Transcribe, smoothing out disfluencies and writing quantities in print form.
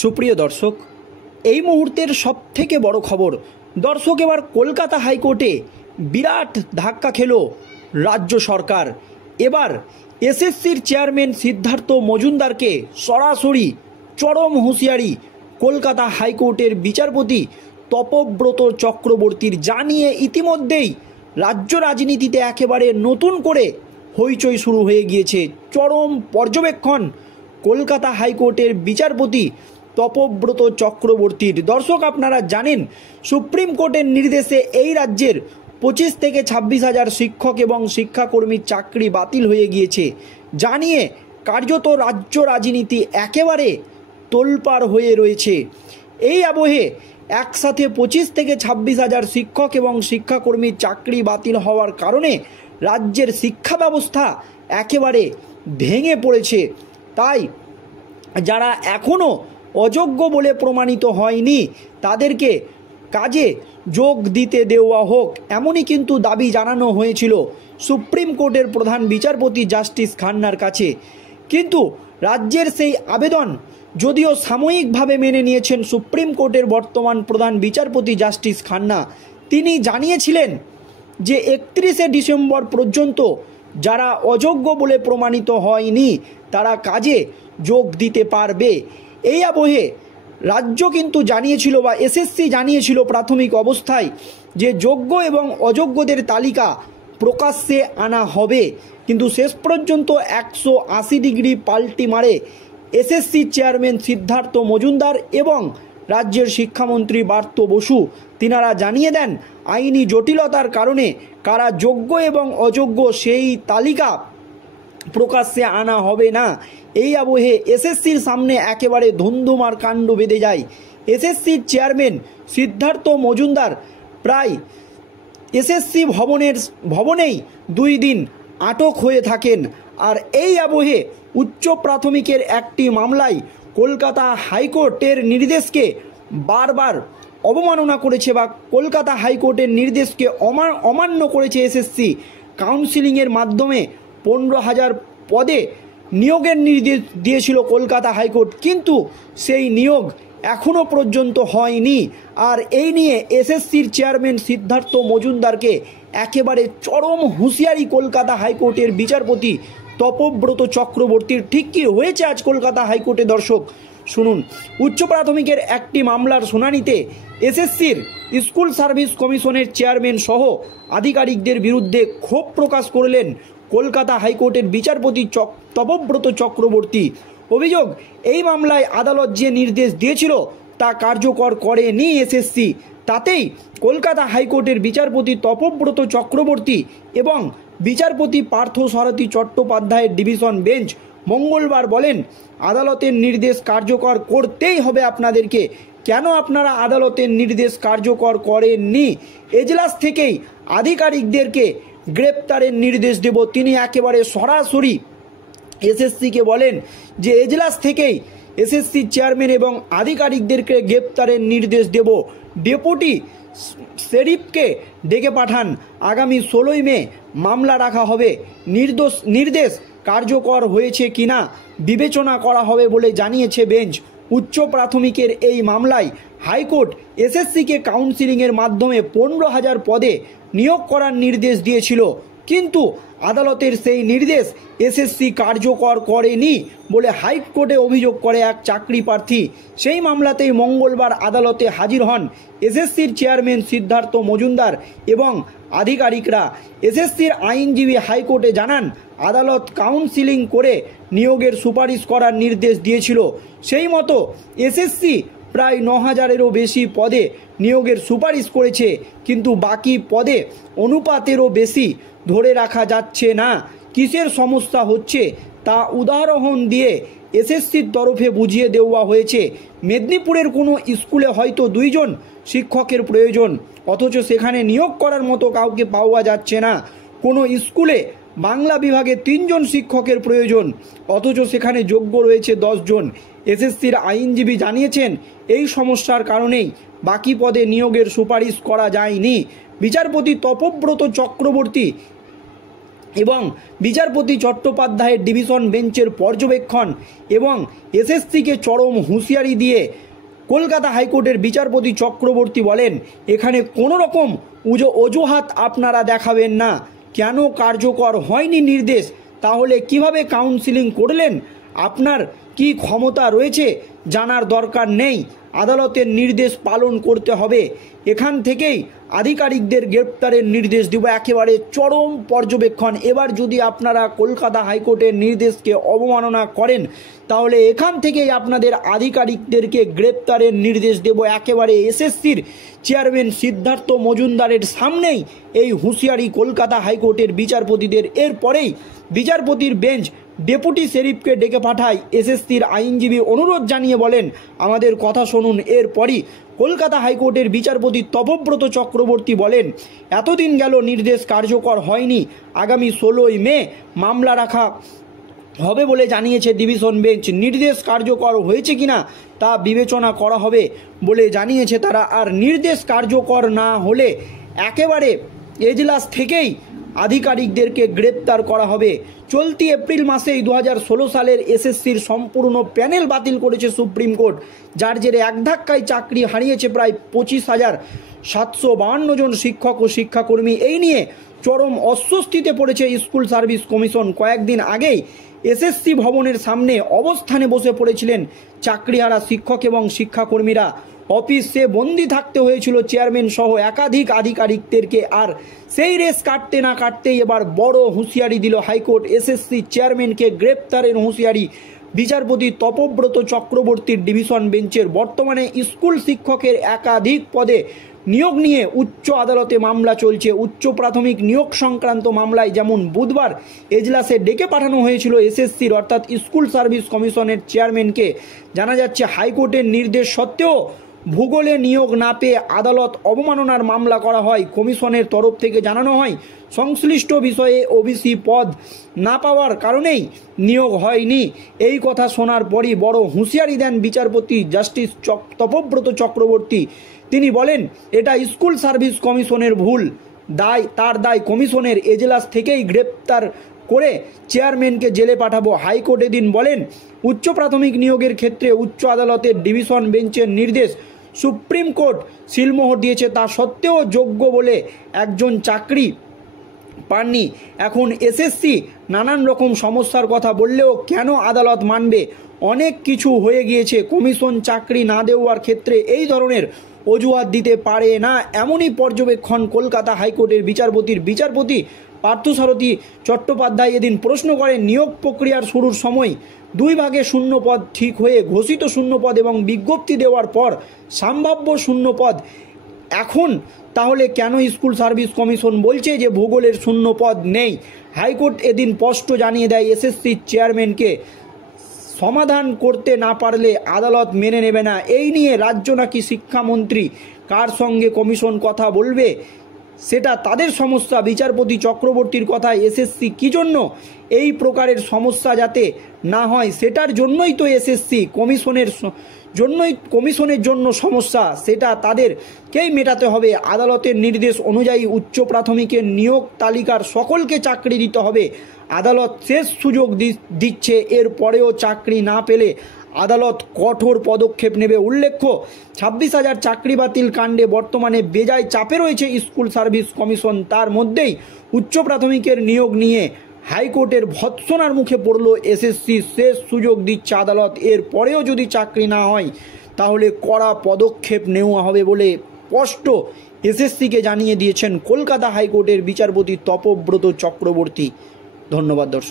সুপ্রিয় দর্শক, এই মুহূর্তের সবথেকে বড় খবর দর্শক, এবার কলকাতা হাইকোর্টে বিরাট ধাক্কা খেল রাজ্য সরকার। এবার এসএসসির চেয়ারম্যান সিদ্ধার্থ মজুমদারকে সরাসরি চরম হুঁশিয়ারি কলকাতা হাইকোর্টের বিচারপতি তপব্রত চক্রবর্তীর, জানিয়ে ইতিমধ্যেই রাজ্য রাজনীতিতে একেবারে নতুন করে হইচই শুরু হয়ে গিয়েছে। চরম পর্যবেক্ষণ কলকাতা হাইকোর্টের বিচারপতি তপব্রত চক্রবর্তীর। দর্শক, আপনারা জানেন সুপ্রিম কোর্টের নির্দেশে এই রাজ্যের 25 থেকে 26 হাজার শিক্ষক এবং শিক্ষাকর্মীর চাকরি বাতিল হয়ে গিয়েছে, জানিয়ে কার্যত রাজ্য রাজনীতি একেবারে তোলপাড় হয়ে রয়েছে। এই আবহে একসাথে 25 থেকে 26 হাজার শিক্ষক এবং শিক্ষাকর্মীর চাকরি বাতিল হওয়ার কারণে রাজ্যের শিক্ষা ব্যবস্থা একেবারে ভেঙে পড়েছে। তাই যারা এখনও অযোগ্য বলে প্রমাণিত হয়নি তাদেরকে কাজে যোগ দিতে দেওয়া হোক, এমনই কিন্তু দাবি জানানো হয়েছিল সুপ্রিম কোর্টের প্রধান বিচারপতি জাস্টিস খান্নার কাছে। কিন্তু রাজ্যের সেই আবেদন যদিও সাময়িকভাবে মেনে নিয়েছেন সুপ্রিম কোর্টের বর্তমান প্রধান বিচারপতি জাস্টিস খান্না, তিনি জানিয়েছিলেন যে 31শে ডিসেম্বর পর্যন্ত যারা অযোগ্য বলে প্রমাণিত হয়নি তারা কাজে যোগ দিতে পারবে। এই আবহে রাজ্য কিন্তু জানিয়েছিল বা এসএসসি জানিয়েছিল প্রাথমিক অবস্থায় যে যোগ্য এবং অযোগ্যদের তালিকা প্রকাশ্যে আনা হবে, কিন্তু শেষ পর্যন্ত 180 ডিগ্রি পাল্টি মারে এসএসসি চেয়ারম্যান সিদ্ধার্থ মজুমদার এবং রাজ্যের শিক্ষামন্ত্রী ব্রাত্য বসু। তিনারা জানিয়ে দেন আইনি জটিলতার কারণে কারা যোগ্য এবং অযোগ্য সেই তালিকা প্রকাশ্যে আনা হবে না। এই আবহে এসএসসির সামনে একেবারে ধুন্ধুমার কাণ্ড বেঁধে যায়। এসএসসির চেয়ারম্যান সিদ্ধার্থ মজুমদার প্রায় এসএসসি ভবনেই 2 দিন আটক হয়ে থাকেন। আর এই আবহে উচ্চ প্রাথমিকের একটি মামলায় কলকাতা হাইকোর্টের নির্দেশকে বারবার অবমাননা করেছে বা কলকাতা হাইকোর্টের নির্দেশকে অমান্য করেছে এসএসসি। কাউন্সিলিংয়ের মাধ্যমে 15,000 পদে নিয়োগের নির্দেশ দিয়েছিল কলকাতা হাইকোর্ট, কিন্তু সেই নিয়োগ এখনও পর্যন্ত হয়নি। আর এই নিয়ে এসএসসির চেয়ারম্যান সিদ্ধার্থ মজুমদারকে একেবারে চরম হুঁশিয়ারি কলকাতা হাইকোর্টের বিচারপতি তপব্রত চক্রবর্তীর। ঠিক কী হয়েছে আজ কলকাতা হাইকোর্টে দর্শক শুনুন। উচ্চ প্রাথমিকের একটি মামলার শুনানিতে এসএসসির স্কুল সার্ভিস কমিশনের চেয়ারম্যান সহ আধিকারিকদের বিরুদ্ধে ক্ষোভ প্রকাশ করলেন কলকাতা হাইকোর্টের বিচারপতি তপব্রত চক্রবর্তী। অভিযোগ, এই মামলায় আদালত যে নির্দেশ দিয়েছিল তা কার্যকর করেনি এসএসসি। তাতেই কলকাতা হাইকোর্টের বিচারপতি তপব্রত চক্রবর্তী এবং বিচারপতি পার্থসারথী চট্টোপাধ্যায়ের ডিভিশন বেঞ্চ মঙ্গলবার বলেন, আদালতের নির্দেশ কার্যকর করতেই হবে আপনাদেরকে। কেন আপনারা আদালতের নির্দেশ কার্যকর করেননি? এজলাস থেকেই আধিকারিকদেরকে গ্রেপ্তারের নির্দেশ দেব। তিনি একেবারে সরাসরি এসএসসিকে বলেন যে এজলাস থেকেই এসএসসি চেয়ারম্যান এবং আধিকারিকদেরকে গ্রেপ্তারের নির্দেশ দেব। ডেপুটি শেরিফকে ডেকে পাঠান, আগামী 16ই মে মামলা রাখা হবে। নির্দেশ কার্যকর হয়েছে কিনা বিবেচনা করা হবে বলে জানিয়েছে বেঞ্চ। উচ্চ প্রাথমিকের এই মামলায় হাইকোর্ট এসএসসিকে কাউন্সিলিংয়ের মাধ্যমে 15,000 পদে নিয়োগ করার নির্দেশ দিয়েছিল, কিন্তু আদালতের সেই নির্দেশ এসএসসি কার্যকর করেনি বলে হাইকোর্টে অভিযোগ করে এক চাকরি প্রার্থী। সেই মামলাতেই মঙ্গলবার আদালতে হাজির হন এসএসসির চেয়ারম্যান সিদ্ধার্থ মজুমদার এবং আধিকারিকরা। এসএসসির আইনজীবী হাইকোর্টে জানান, আদালত কাউন্সিলিং করে নিয়োগের সুপারিশ করার নির্দেশ দিয়েছিল। সেই মতো এসএসসি প্রায় 9,000-এরও বেশি পদে নিয়োগের সুপারিশ করেছে, কিন্তু বাকি পদে অনুপাতেরও বেশি ধরে রাখা যাচ্ছে না। কিসের সমস্যা হচ্ছে তা উদাহরণ দিয়ে এসএসসির তরফে বুঝিয়ে দেওয়া হয়েছে। মেদিনীপুরের কোনো স্কুলে হয়তো 2 জন শিক্ষকের প্রয়োজন, অথচ সেখানে নিয়োগ করার মতো কাউকে পাওয়া যাচ্ছে না। কোনো স্কুলে বাংলা বিভাগে 3 জন শিক্ষকের প্রয়োজন, অথচ সেখানে যোগ্য রয়েছে 10 জন। এসএসসির আইনজীবী জানিয়েছেন এই সমস্যার কারণেই বাকি পদে নিয়োগের সুপারিশ করা যায়নি। বিচারপতি তপব্রত চক্রবর্তী এবং বিচারপতি চট্টোপাধ্যায়ের ডিভিশন বেঞ্চের পর্যবেক্ষণ এবং এসএসসিকে চরম হুঁশিয়ারি দিয়ে কলকাতা হাইকোর্টের বিচারপতি চক্রবর্তী বলেন, এখানে কোনো রকম অজুহাত আপনারা দেখাবেন না। কেন কার্যকর হয়নি নির্দেশ, তাহলে কিভাবে কাউন্সিলিং করলেন, আপনার কি ক্ষমতা রয়েছে জানার দরকার নেই। আদালতের নির্দেশ পালন করতে হবে। এখান থেকেই আধিকারিকদের গ্রেপ্তারের নির্দেশ দিব। একেবারে চরম পর্যবেক্ষণ। এবার যদি আপনারা কলকাতা হাইকোর্টের নির্দেশকে অবমাননা করেন, তাহলে এখান থেকেই আপনাদের আধিকারিকদেরকে গ্রেপ্তারের নির্দেশ দেব। একেবারে এসএসসির চেয়ারম্যান সিদ্ধার্থ মজুমদারের সামনেই এই হুঁশিয়ারি কলকাতা হাইকোর্টের বিচারপতিদের। এরপরেই বিচারপতির বেঞ্চ ডেপুটি শেরিফকে ডেকে পাঠায়। এসএসসির আইনজীবী অনুরোধ জানিয়ে বলেন, আমাদের কথা শুনুন। এরপরই কলকাতা হাইকোর্টের বিচারপতি তপব্রত চক্রবর্তী বলেন, এতদিন গেল নির্দেশ কার্যকর হয়নি। আগামী 16ই মে মামলা রাখা হবে বলে জানিয়েছে ডিভিশন বেঞ্চ। নির্দেশ কার্যকর হয়েছে কিনা তা বিবেচনা করা হবে বলে জানিয়েছে তারা। আর নির্দেশ কার্যকর না হলে একেবারে এজলাস থেকেই আধিকারিকদেরকে গ্রেপ্তার করা হবে। চলতি এপ্রিল মাসেই 2016 সালের এসএসসির সম্পূর্ণ প্যানেল বাতিল করেছে সুপ্রিম কোর্ট, যার জেরে এক ধাক্কায় চাকরি হারিয়েছে প্রায় 25,752 জন শিক্ষক ও শিক্ষাকর্মী। এই নিয়ে চরম অস্বস্তিতে পড়েছে স্কুল সার্ভিস কমিশন। কয়েকদিন আগেই এসএসসি ভবনের সামনে অবস্থানে বসে পড়েছিলেন চাকরিহারা শিক্ষক এবং শিক্ষাকর্মীরা। অফিসে বন্দি থাকতে হয়েছিল চেয়ারম্যান সহ একাধিক আধিকারিকদেরকে। আর সেই রেস কাটতে না কাটতেই এবার বড় হুঁশিয়ারি দিল হাইকোর্ট। এসএসসি চেয়ারম্যানকে গ্রেপ্তারের হুঁশিয়ারি বিচারপতি তপব্রত চক্রবর্তীর ডিভিশন বেঞ্চের। বর্তমানে স্কুল শিক্ষকের একাধিক পদে নিয়োগ নিয়ে উচ্চ আদালতে মামলা চলছে। উচ্চ প্রাথমিক নিয়োগ সংক্রান্ত মামলায় যেমন বুধবার এজলাসে ডেকে পাঠানো হয়েছিল এসএসসির অর্থাৎ স্কুল সার্ভিস কমিশনের চেয়ারম্যানকে। জানা যাচ্ছে হাইকোর্টের নির্দেশ সত্ত্বেও ভূগোলে নিয়োগ না পেয়ে আদালত অবমাননার মামলা করা হয়। কমিশনের তরফ থেকে জানানো হয়, সংশ্লিষ্ট বিষয়ে ওবিসি পদ না পাওয়ার কারণেই নিয়োগ হয়নি। এই কথা শোনার পরই বড় হুঁশিয়ারি দেন বিচারপতি জাস্টিস তপব্রত চক্রবর্তী। তিনি বলেন, এটা স্কুল সার্ভিস কমিশনের ভুল, তার দায় কমিশনের। এজলাস থেকেই গ্রেপ্তার করে চেয়ারম্যানকে জেলে পাঠাবো। হাইকোর্ট এদিন বলেন, উচ্চ প্রাথমিক নিয়োগের ক্ষেত্রে উচ্চ আদালতের ডিভিশন বেঞ্চের নির্দেশ সুপ্রিম কোর্ট সিলমোহর দিয়েছে, তা সত্ত্বেও যোগ্য বলে একজন চাকরি পাননি। এখন এসএসসি নানান রকম সমস্যার কথা বললেও কেন আদালত মানবে? অনেক কিছু হয়ে গিয়েছে। কমিশন চাকরি না দেওয়ার ক্ষেত্রে এই ধরনের অজুহাত দিতে পারে না, এমনই পর্যবেক্ষণ কলকাতা হাইকোর্টের বিচারপতি পার্থসারথী চট্টোপাধ্যায় এদিন প্রশ্ন করেন, নিয়োগ প্রক্রিয়ার শুরুর সময় 2 ভাগে শূন্যপদ ঠিক হয়ে ঘোষিত শূন্যপদ এবং বিজ্ঞপ্তি দেওয়ার পর সম্ভাব্য শূন্যপদ এখন তাহলে কেন স্কুল সার্ভিস কমিশন বলছে যে ভূগোলের শূন্যপদ নেই? হাইকোর্ট এদিন স্পষ্ট জানিয়ে দেয়, এসএসসি চেয়ারম্যানকে সমাধান করতে না পারলে আদালত মেনে নেবে না। এই নিয়ে রাজ্য নাকি শিক্ষামন্ত্রী কার সঙ্গে কমিশন কথা বলবে সেটা তাদের সমস্যা। বিচারপতি চক্রবর্তীর কথায় এসএসসি কী জন্য এই প্রকারের সমস্যা যাতে না হয় সেটার জন্যই তো এসএসসি কমিশনের জন্য সমস্যা, সেটা তাদেরকেই মেটাতে হবে। আদালতের নির্দেশ অনুযায়ী উচ্চ প্রাথমিকের নিয়োগ তালিকার সকলকে চাকরি দিতে হবে। আদালত শেষ সুযোগ দিচ্ছে, এর পরেও চাকরি না পেলে আদালত কঠোর পদক্ষেপ নেবে। উল্লেখ্য, 26,000 চাকরি বাতিল কাণ্ডে বর্তমানে বেজায় চাপে রয়েছে স্কুল সার্ভিস কমিশন। তার মধ্যেই উচ্চ প্রাথমিকের নিয়োগ নিয়ে হাইকোর্টের ভৎসনার মুখে পড়ল এসএসসি। শেষ সুযোগ দিচ্ছে আদালত, এর পরেও যদি চাকরি না হয় তাহলে কড়া পদক্ষেপ নেওয়া হবে বলে স্পষ্ট এসএসসিকে জানিয়ে দিয়েছেন কলকাতা হাইকোর্টের বিচারপতি তপব্রত চক্রবর্তী। ধন্যবাদ দর্শক।